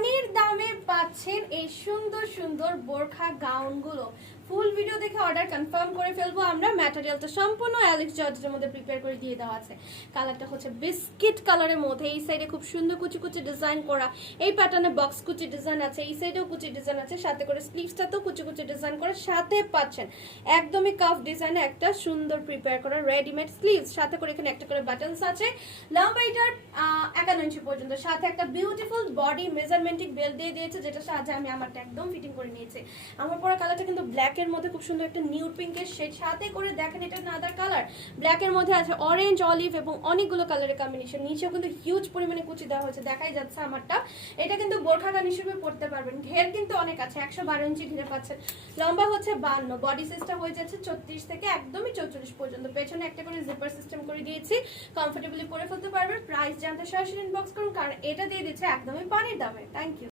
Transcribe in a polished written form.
পানির দামে পাচ্ছেন এই সুন্দর সুন্দর বোরখা গাউনগুলো। ফুল ভিডিও দেখে অর্ডার কনফার্ম করে ফেলবো আমরা। ম্যাটেরিয়ালটা সম্পূর্ণ অ্যালেক্স জর্জের মধ্যে প্রিপেয়ার করে দিয়ে দেওয়া আছে। কালারটা হচ্ছে বিস্কিট কালারের মধ্যে। এই সাইডে খুব সুন্দর কুচি কুচি ডিজাইন করা, এই প্যাটার্নে বক্স কুচি ডিজাইন আছে, এই সাইডেও কুচি ডিজাইন আছে, সাথে করে স্লিভসটাতেও কুচি কুচি ডিজাইন করে, সাথে পাচ্ছেন একদমই কাফ ডিজাইনে একটা সুন্দর প্রিপেয়ার করা রেডিমেড স্লিভস, সাথে করে এখানে একটা করে বাটনস আছে। লম্বা এটার 51 ইঞ্চি পর্যন্ত, সাথে একটা বিউটিফুল বডি মেজারমেন্টিং বেল্ট দিয়ে দিয়েছে, যেটা সাহায্যে আমি আমারটা একদম ফিটিং করে নিয়েছি। আমার পরা কালারটা কিন্তু ব্ল্যাক এর মধ্যে খুব সুন্দর একটা নিউড পিঙ্কের শেড, সাথে করে দেখেন এটা নাদার কালার, ব্ল্যাক এর মধ্যে আছে অরেঞ্জ, অলিভ এবং অনেকগুলো কালারের কম্বিনেশন। নিচেও কিন্তু হিউজ পরিমাণে কুচি দেওয়া হয়েছে, দেখাই যাচ্ছে আমারটা। এটা কিন্তু বোরখা গান হিসেবে পড়তে পারবেন। ঘের কিন্তু অনেক আছে, 112 ইঞ্চি ঘিরে পাচ্ছেন। লম্বা হচ্ছে 52, বডি সাইজটা হয়ে যাচ্ছে 34 থেকে একদমই 44 পর্যন্ত। পেছনে একটা করে জিপার সিস্টেম করে দিয়েছি, কমফোর্টেবলি পরে ফেলতে পারবেন। প্রাইস জানতে সরাসরি ইনবক্স করুন, কারণ এটা দিয়ে দিচ্ছে একদমই পানির দামে। Thank you.